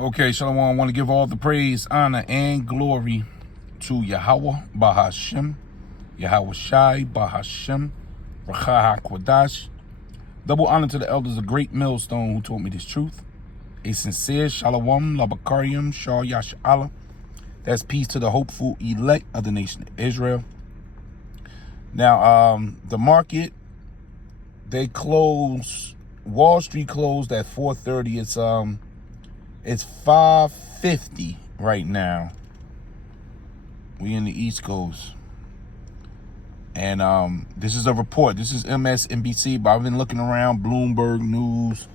Okay, Shalom. I want to give all the praise, honor, and glory to Yahweh Bahashem, Yahweh Shai Bahashem, Rakha HaKwadash. Double honor to the elders of Great Millstone who taught me this truth. A sincere Shalom, Labakarium, Shah Yash Allah. That's peace to the hopeful elect of the nation of Israel. Now, the market, they closed, Wall Street closed at 4:30. It's 5:50 right now. We in the East Coast. And this is a report. This is MSNBC, but I've been looking around, Bloomberg News,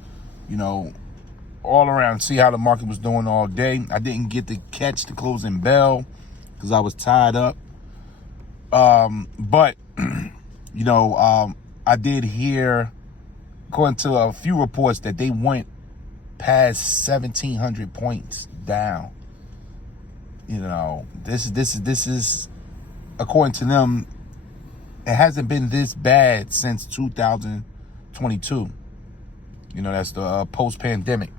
all around, see how the market was doing all day. I didn't get to catch the closing bell because I was tied up. But, I did hear, according to a few reports, that they went past 1,700 points down. This is, according to them, it hasn't been this bad since 2022. That's the post-pandemic.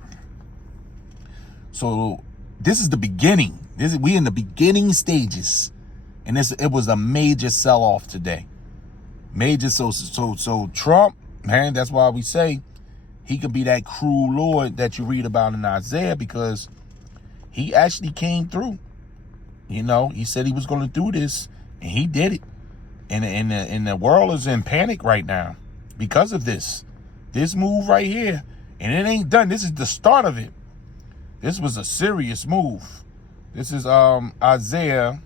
So this is the beginning. We in the beginning stages, and it was a major sell-off today. Major. So Trump, man, that's why we say he could be that cruel Lord that you read about in Isaiah, because he actually came through. He said he was going to do this, and he did it. And the world is in panic right now because of this move right here. And it ain't done. This is the start of it. This was a serious move. This is Isaiah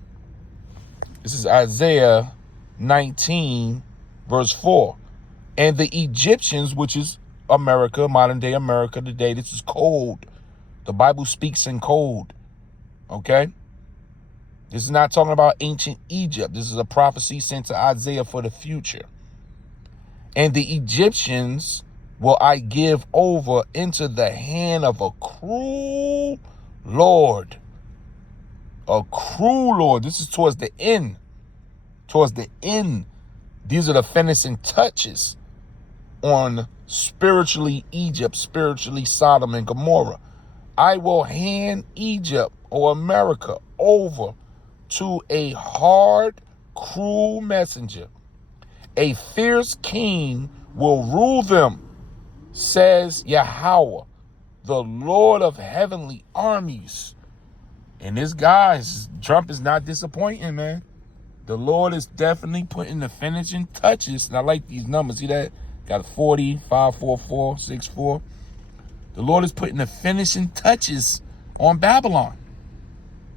19, verse 4. And the Egyptians, which is America, modern day America today, this is code. The Bible speaks in code. Okay? This is not talking about ancient Egypt. This is a prophecy sent to Isaiah for the future. And the Egyptians will I give over into the hand of a cruel Lord. A cruel Lord. This is towards the end. Towards the end. These are the finishing touches on spiritually Egypt, spiritually Sodom and Gomorrah. I will hand Egypt or America over to a hard, cruel messenger. A fierce king will rule them, says Yahweh, the Lord of heavenly armies. And this guy, Trump is not disappointing, man. The Lord is definitely putting the finishing touches. And I like these numbers. See that? Got 40, 544, 64. The Lord is putting the finishing touches on Babylon.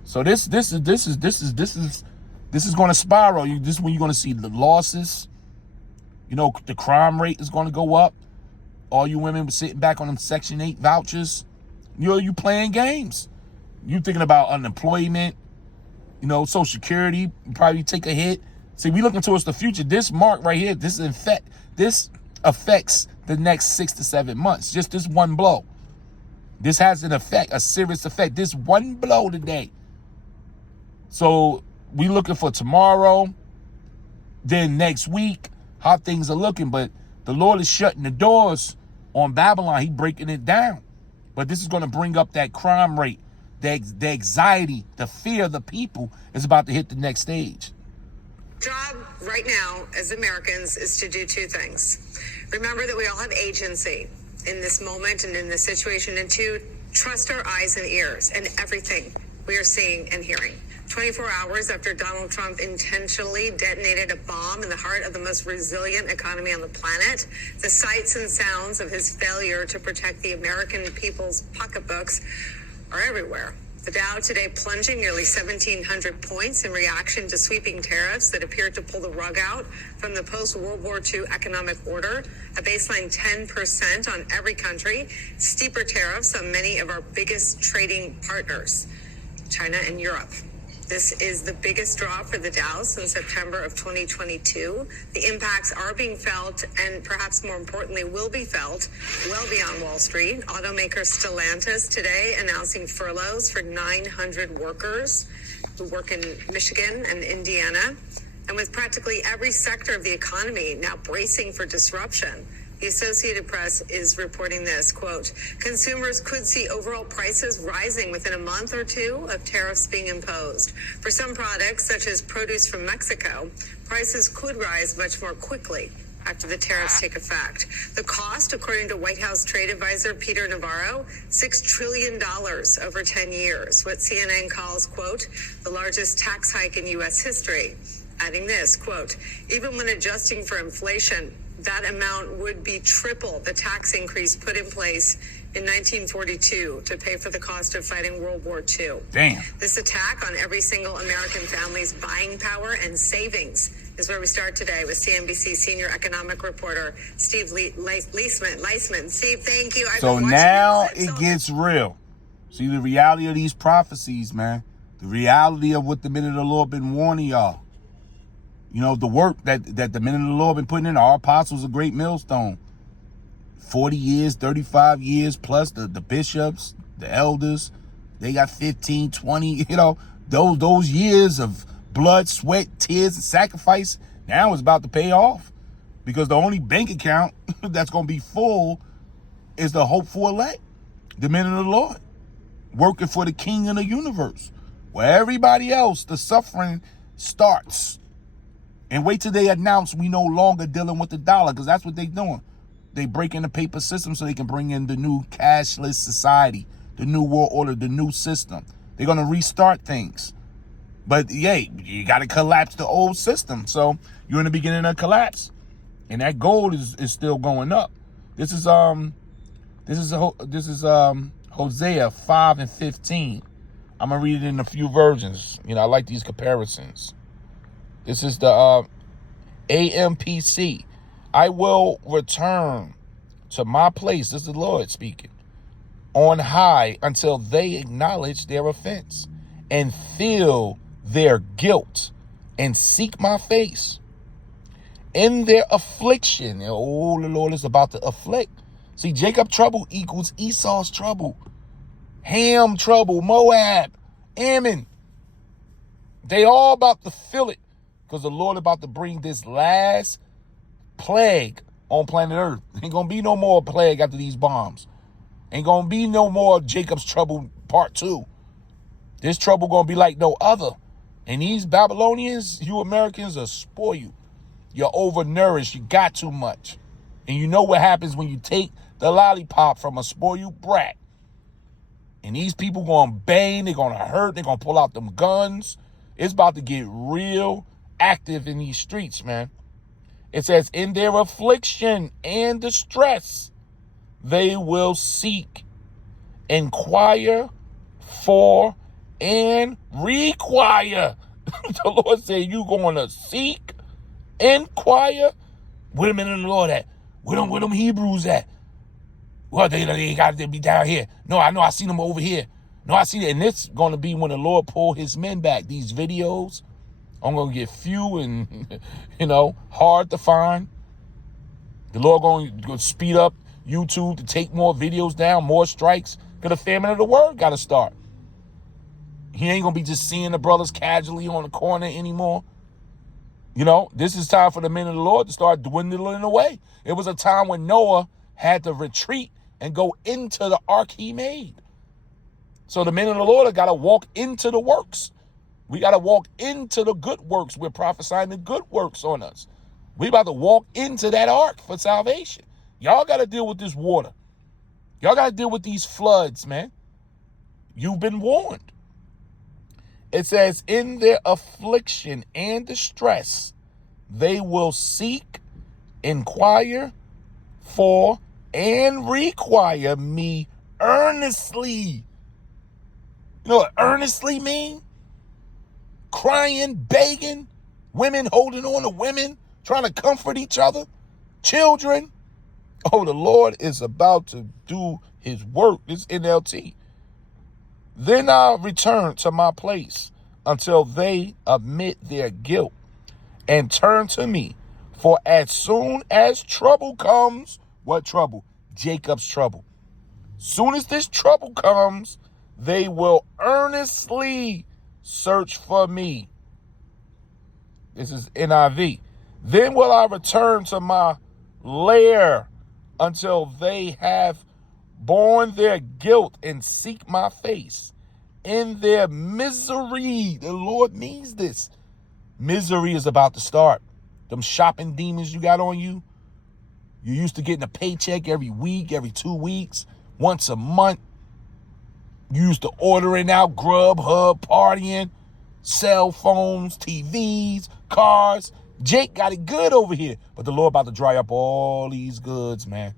So this is going to spiral. This is when you're going to see the losses. The crime rate is going to go up. All you women sitting back on them Section 8 vouchers. You playing games. You thinking about unemployment. Social Security probably take a hit. See, we looking towards the future. This mark right here, this affects the next 6 to 7 months. Just this one blow. This has an effect, a serious effect. This one blow today. So we looking for tomorrow, then next week, how things are looking. But the Lord is shutting the doors on Babylon. He breaking it down. But this is going to bring up that crime rate, the anxiety, the fear of the people is about to hit the next stage. Job right now as Americans is to do two things. Remember that we all have agency in this moment and in this situation, and two, trust our eyes and ears and everything we are seeing and hearing. 24 hours after Donald Trump intentionally detonated a bomb in the heart of the most resilient economy on the planet, the sights and sounds of his failure to protect the American people's pocketbooks are everywhere. The Dow today plunging nearly 1,700 points in reaction to sweeping tariffs that appeared to pull the rug out from the post-World War II economic order, a baseline 10% on every country, steeper tariffs on many of our biggest trading partners, China and Europe. This is the biggest drop for the Dow since September of 2022. The impacts are being felt, and perhaps more importantly, will be felt well beyond Wall Street. Automaker Stellantis today announcing furloughs for 900 workers who work in Michigan and Indiana. And with practically every sector of the economy now bracing for disruption, The Associated Press is reporting this, quote, consumers could see overall prices rising within a month or two of tariffs being imposed. For some products, such as produce from Mexico, prices could rise much more quickly after the tariffs take effect. The cost, according to White House trade advisor Peter Navarro, $6 trillion over 10 years, what CNN calls, quote, the largest tax hike in U.S. history. Adding this, quote, even when adjusting for inflation, that amount would be triple the tax increase put in place in 1942 to pay for the cost of fighting World War II. Damn. This attack on every single American family's buying power and savings is where we start today with CNBC senior economic reporter Steve Leisman. Steve, thank you. So now it gets real. See the reality of these prophecies, man. The reality of what the men of the Lord been warning y'all. You know, the work that the men of the Lord been putting in. Our apostles, a great millstone. 40 years, 35 years, plus the bishops, the elders. They got 15, 20, you know, those years of blood, sweat, tears, and sacrifice. Now it's about to pay off. Because the only bank account that's going to be full is the hope for elect. The men of the Lord. Working for the king of the universe. Where everybody else, the suffering starts. And wait till they announce we no longer dealing with the dollar, because that's what they're doing. They break in the paper system so they can bring in the new cashless society, the new world order, the new system. They're going to restart things. But, yeah, you got to collapse the old system. So you're in the beginning of collapse. And that gold is still going up. This is Hosea 5:15. I'm going to read it in a few versions. You know, I like these comparisons. This is the AMPC. I will return to my place, this is the Lord speaking, on high until they acknowledge their offense and feel their guilt and seek my face. In their affliction, oh, the Lord is about to afflict. See, Jacob trouble equals Esau's trouble. Ham trouble, Moab, Ammon. They all about to feel it. Because the Lord about to bring this last plague on planet Earth. Ain't going to be no more plague after these bombs. Ain't going to be no more Jacob's trouble part 2. This trouble going to be like no other. And these Babylonians, you Americans, are spoiled. You're overnourished. You got too much. And you know what happens when you take the lollipop from a spoiled brat. And these people going to bang. They're going to hurt. They're going to pull out them guns. It's about to get real active in these streets, man. It says, in their affliction and distress, they will seek, inquire for, and require. The Lord said, you going to seek, inquire. Where the men of the Lord at? Where them Hebrews at? Well, they got to be down here. No, I know I seen them over here. No, I see it. And this is going to be when the Lord pull his men back. These videos I'm going to get few and, you know, hard to find. The Lord going to speed up YouTube to take more videos down, more strikes. Because the famine of the word got to start. He ain't going to be just seeing the brothers casually on the corner anymore. You know, this is time for the men of the Lord to start dwindling away. It was a time when Noah had to retreat and go into the ark he made. So the men of the Lord have got to walk into the works. We got to walk into the good works. We're prophesying the good works on us. We about to walk into that ark for salvation. Y'all got to deal with this water. Y'all got to deal with these floods, man. You've been warned. It says, in their affliction and distress, they will seek, inquire for, and require me earnestly. You know what earnestly mean? Crying, begging, women holding on to women, trying to comfort each other, children. Oh, the Lord is about to do his work. This NLT. Then I'll return to my place until they admit their guilt and turn to me. For as soon as trouble comes, what trouble? Jacob's trouble. Soon as this trouble comes, they will earnestly search for me. This is NIV. Then will I return to my lair until they have borne their guilt and seek my face. In their misery, the Lord means this. Misery is about to start. Them shopping demons you got on you. You used to getting a paycheck every week, every 2 weeks, once a month. You used to ordering out, Grubhub, partying, cell phones, TVs, cars. Jake got it good over here. But the Lord about to dry up all these goods, man.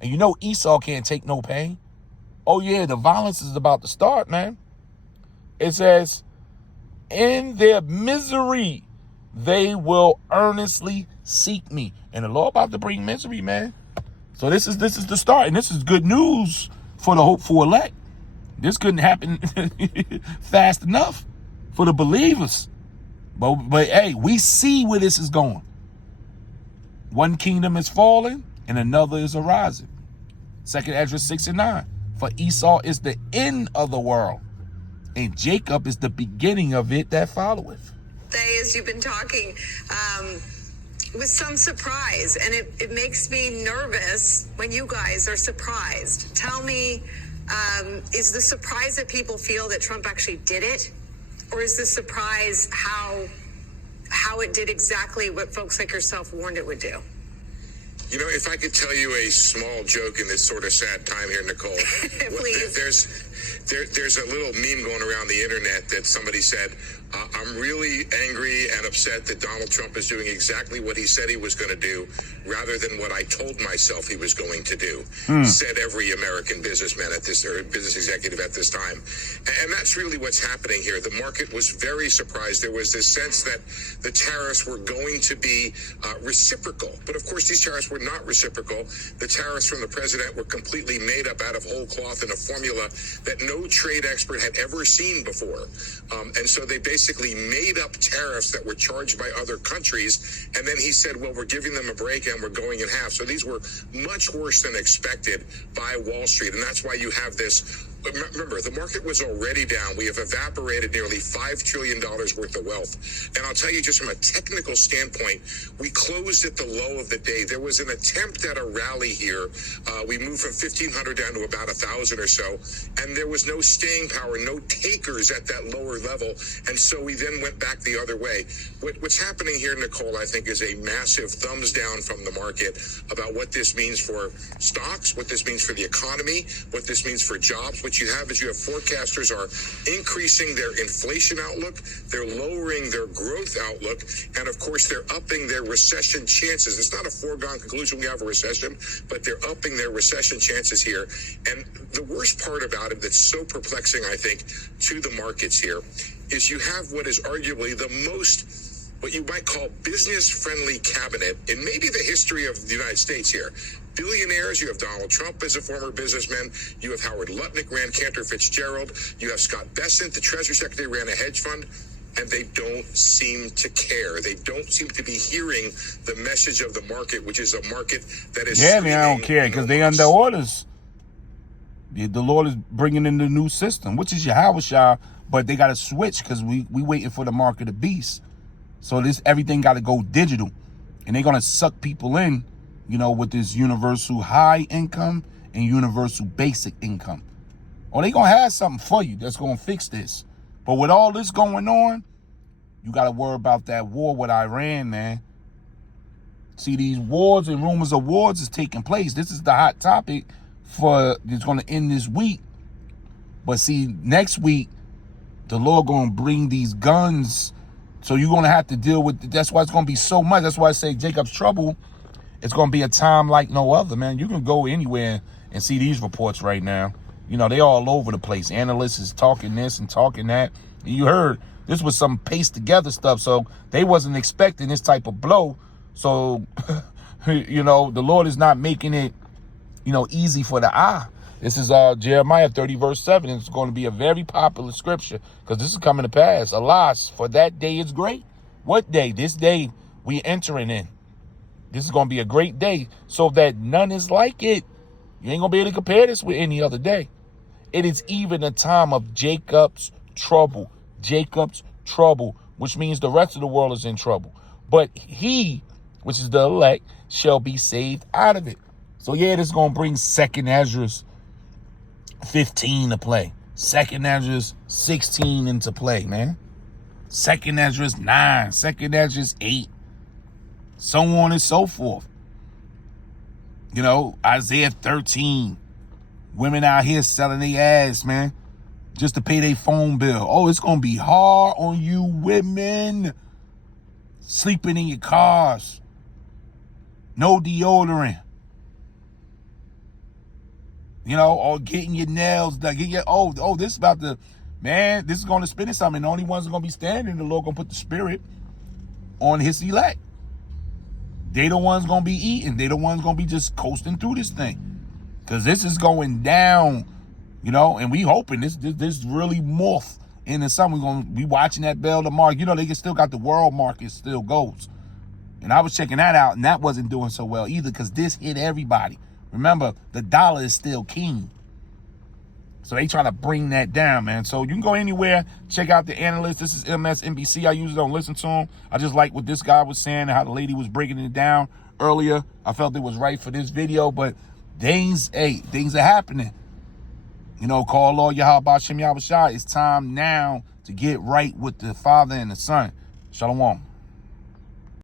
And you know Esau can't take no pain. Oh, yeah, the violence is about to start, man. It says, in their misery, they will earnestly seek me. And the Lord about to bring misery, man. So this is the start. And this is good news for the hopeful elect. This couldn't happen fast enough for the believers. But hey, we see where this is going. One kingdom is falling and another is arising. 2nd Ezra 6:9. For Esau is the end of the world, and Jacob is the beginning of it that followeth. As you've been talking, with some surprise, and it makes me nervous when you guys are surprised. Tell me, is the surprise that people feel that Trump actually did it? Or is the surprise how it did exactly what folks like yourself warned it would do? You know, if I could tell you a small joke in this sort of sad time here, Nicole. Please. There's a little meme going around the internet that somebody said, I'm really angry and upset that Donald Trump is doing exactly what he said he was going to do rather than what I told myself he was going to do, said every American businessman at this, or business executive at this time. And that's really what's happening here. The market was very surprised. There was this sense that the tariffs were going to be reciprocal. But of course, these tariffs were not reciprocal. The tariffs from the president were completely made up out of whole cloth in a formula that no trade expert had ever seen before. And so they basically made up tariffs that were charged by other countries. And then he said, well, we're giving them a break and we're going in half. So these were much worse than expected by Wall Street. And that's why you have this. Remember, the market was already down. We have evaporated nearly $5 trillion worth of wealth. And I'll tell you, just from a technical standpoint, we closed at the low of the day. There was an attempt at a rally here. We moved from 1,500 down to about 1,000 or so. And there was no staying power, no takers at that lower level. And so we then went back the other way. What's happening here, Nicole, I think is a massive thumbs down from the market about what this means for stocks, what this means for the economy, what this means for jobs. What you have is you have forecasters are increasing their inflation outlook, they're lowering their growth outlook, and of course they're upping their recession chances. It's not a foregone conclusion we have a recession, but they're upping their recession chances here. And the worst part about it that's so perplexing, I think, to the markets here is you have what is arguably the most, what you might call business-friendly cabinet in maybe the history of the United States here. Billionaires, you have Donald Trump as a former businessman, you have Howard Lutnick, ran Cantor Fitzgerald, you have Scott Bessent, the Treasury Secretary, ran a hedge fund, and they don't seem to care. They don't seem to be hearing the message of the market, which is a market that is... Yeah, man, I don't care, because they under orders. The Lord is bringing in the new system, which is Yahushua, but they got to switch because we waiting for the mark of the beast. So everything got to go digital, and they're going to suck people in, you know, with this universal high income and universal basic income. Or they going to have something for you that's going to fix this. But with all this going on, you got to worry about that war with Iran, man. See, these wars and rumors of wars is taking place. This is the hot topic it's going to end this week. But see, next week, the Lord going to bring these guns. So you're going to have to deal with it. That's why it's going to be so much. That's why I say Jacob's trouble. It's going to be a time like no other, man. You can go anywhere and see these reports right now. You know, they all over the place. Analysts is talking this and talking that. You heard this was some paced together stuff. So they wasn't expecting this type of blow. So, you know, the Lord is not making it, you know, easy for the eye. This is Jeremiah 30 verse 7. It's going to be a very popular scripture because this is coming to pass. Alas, for that day is great. What day? This day we entering in. This is going to be a great day so that none is like it. You ain't going to be able to compare this with any other day. It is even a time of Jacob's trouble. Jacob's trouble, which means the rest of the world is in trouble. But he, which is the elect, shall be saved out of it. So yeah, this is going to bring 2nd Esdras 15 to play. 2nd Esdras 16 into play, man. 2nd Esdras 9. 2nd Esdras 8. So on and so forth. You know, Isaiah 13. Women out here selling their ass, man, just to pay their phone bill. Oh, it's going to be hard on you women. Sleeping in your cars. No deodorant. You know, or getting your nails done. This is about to, man, this is going to spin it something. The only ones that are going to be standing, the Lord going to put the Spirit on his elect. They the ones going to be eating. They the ones going to be just coasting through this thing. Because this is going down, you know, and we hoping this really morph into something. We're going to be watching that bell to mark. You know, they still got the world market still goes. And I was checking that out, and that wasn't doing so well either because this hit everybody. Remember, the dollar is still king. So they trying to bring that down, man. So you can go anywhere, check out the analyst. This is MSNBC. I usually don't listen to him. I just like what this guy was saying and how the lady was breaking it down earlier. I felt it was right for this video, but things are happening. You know, call Lord Yahweh Shem Yahweh Shai. It's time now to get right with the Father and the Son. Shalom.